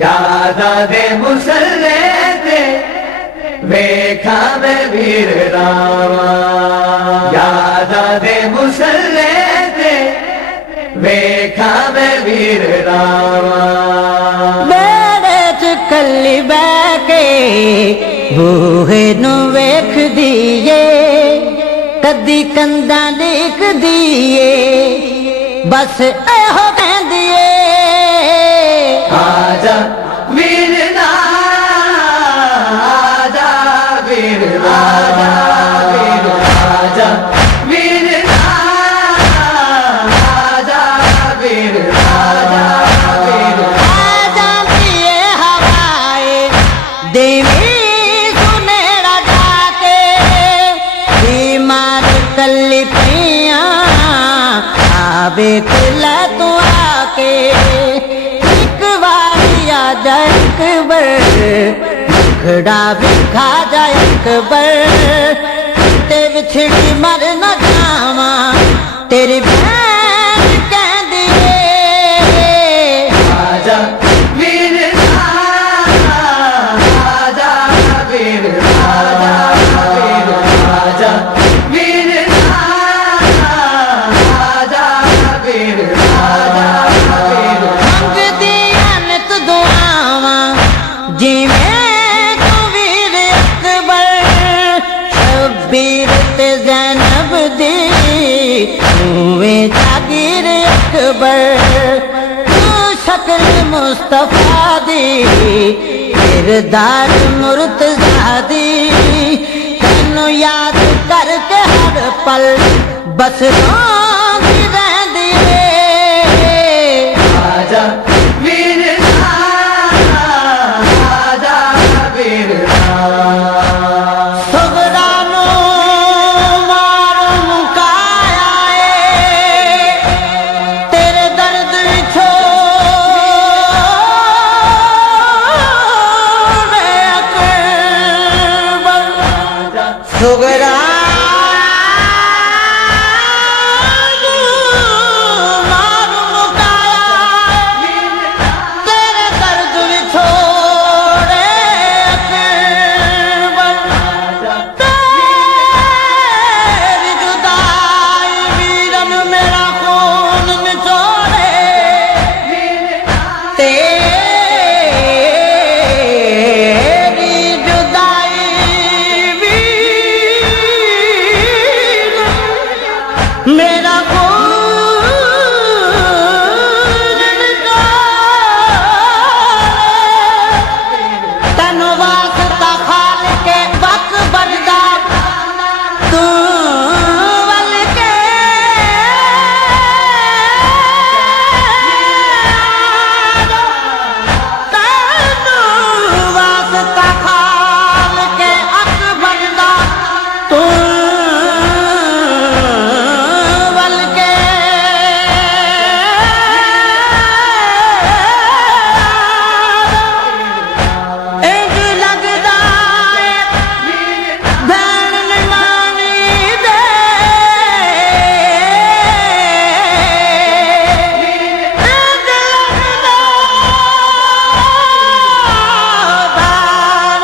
यादा दे मुसल्ले ते वेखा मैं वीर रामा, यादा दे मुसल्ले ते वेखा मैं वीर रामा। बेड़े च कल्ली बैके बूहे नू वेख दिए, कदी कंधा लिख दिए, बस एहो कहंदिए आजा वीर ना, आजा वीर आजा वीर आजा वीर ना, आजा वीर आजा वीर। आजा दिए हवाए देवी सुनेड़ा जाके, बीमार कल्ली पिया आवे कुला तू आके। एक बारी आजा अकबर, मुखड़ा बिखा जा अकबर, ते बिछड़ी मर न जावा तेरी बहन कहंदी ए। आजा वीर ना, आजा वीर आजा वीर आजा वीर ना, आजा वीर आजा वीर। मंगदी अनत दुआवां जिवें तू वीर अकबर, शब्बीर ते ज़ैनब दी तूं जागीर अकबर। तू शक्ल मुस्तफा दी, किरदार मुर्तज़ा दी, तैनू याद करके हर पल बस रोंदी रहिंदी ए। आजा वीर ना, आजा वीर सुगरा नू मार मुकाया ए, तेरे दर्द विछोड़े अकबर। सुगरा नू मार मुकाया, तेरे दर्द विछोड़े अकबर। तेरी जुदाई वीरन मेरा खून निचोड़े, तेरी जुदाई वीर मेरा खून निचोड़े। तनु वास्ता खालिके अकबर दा, तू वल के तनु वास्ता खालिके अकबर दा, तू वल के इंज लगदा है भैन निमानी दे, इंज लगदा भैन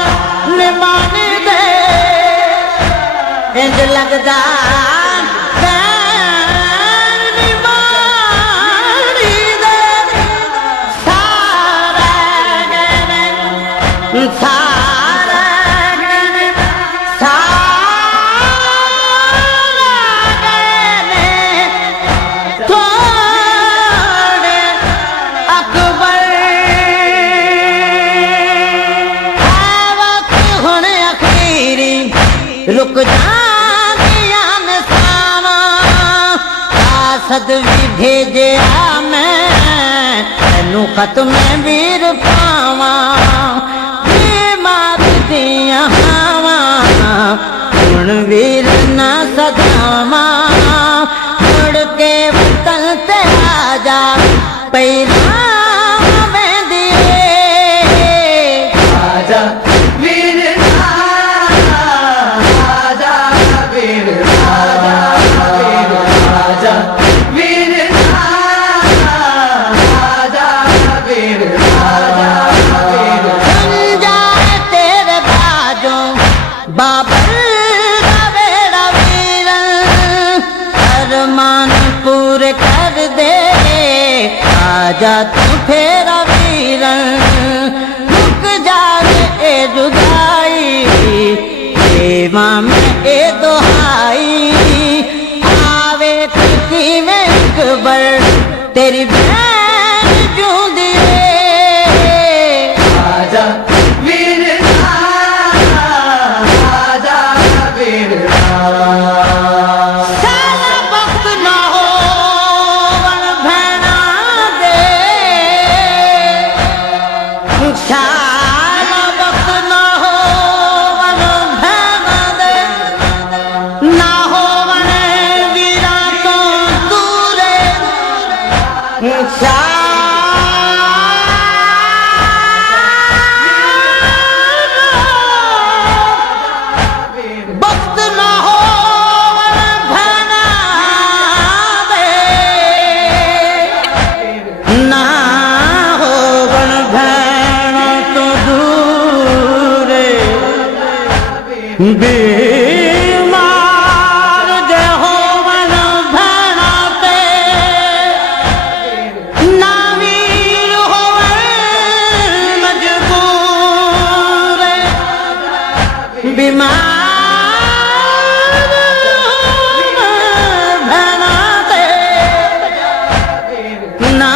निमानी दे, इंज लगदा भैन निमानी दे। सारे गने सारे गने सारे गने थोड़े अकबर। है वक्त हुण अखीरी रुक जांदियां ने सावां, कासद भी भेजिया मैं तैनू खत में वीर पावां। बीमार दियां हावां हुण वीर ना सदावां, मुड़ के वतन ते आजा पहिला वेंदी ए। आजा वीर ना, आजा वीर आजा वीर आजा वीर ना, आजा वीर आजा दूर कर दे आजा तू फेरा वीरन रुक जावे ए जुदाई सेवा में ए दुहाई आवे किसी में अकबर तेरी बहन क्यों दिए आजा वीर आजा वीर साला वक्त न हो वन भैना दे साला वक्त न हो वन भैना दे ना हो वन वीरा तो दूरे वक्त न हो वन भैना दे ना हो वन भैना तो दूरे बीमार जे हो वन भैना ते ना वीर हो मजबूर बीमार भैना ते ना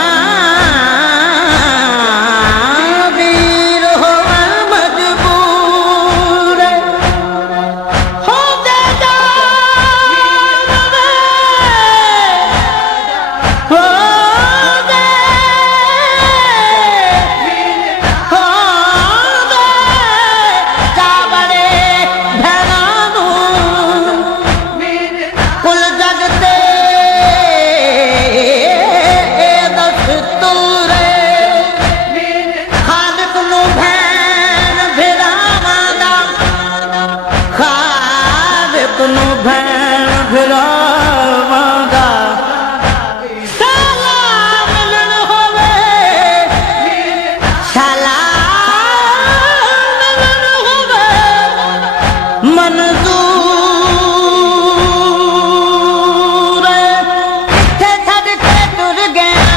वीर हो मजबूर हो दे जान हो दे जा बड़े भैना नू कुल जग ते दस्तूरे खालिक नू भैन भिरावां दा खालिक नू भैन भिरावां दा साला मिलन होवे साला मिलन होवे मंजूर इत्थे छड़ के टुर गया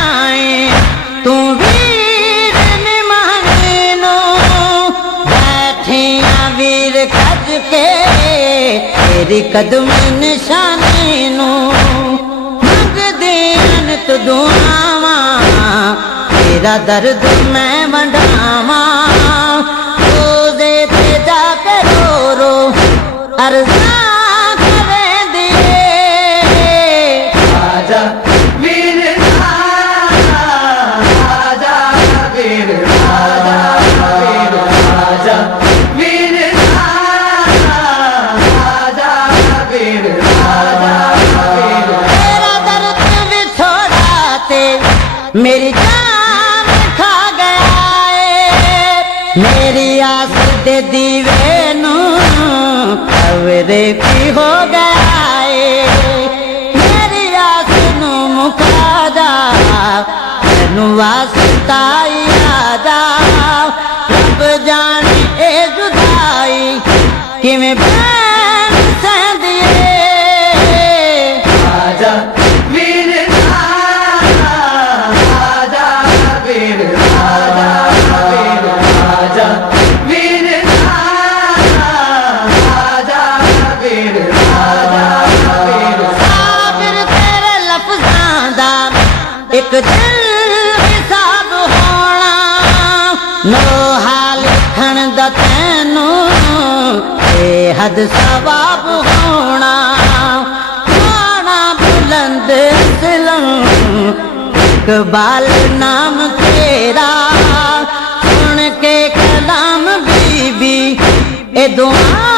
तू वीर निमानी नो बैठिया वीर कज के तेरी कदम निशानी नो मंगदियां तू दुआवां तेरा दर्द मैं वंडावां रोज़े ते जाके रो रो अर्ज़ा करे दिए आजा वीर आजा वीर आजा वीर आजा वीर तेरा दर्द भी छोड़ा ते मेरी जान खा गया है मेरी आस दे दीवे नू अवरे की हो गया है मेरी आस नू मुका जा तेनू वास्ताई आजा रब जाने ए जुदाई किवें भैन सहंदी ए आजा वीर आजा वीर आजा वीर आजा वीर साबिर तेरे लफ्ज़ां दा एक दिल हिसाब होना नो हाल लिखण दा तैनू बेहद सवाब होना होना बुलंद सिलम इकबाल नाम तेरा सुन के कलाम बीबी ए दुआ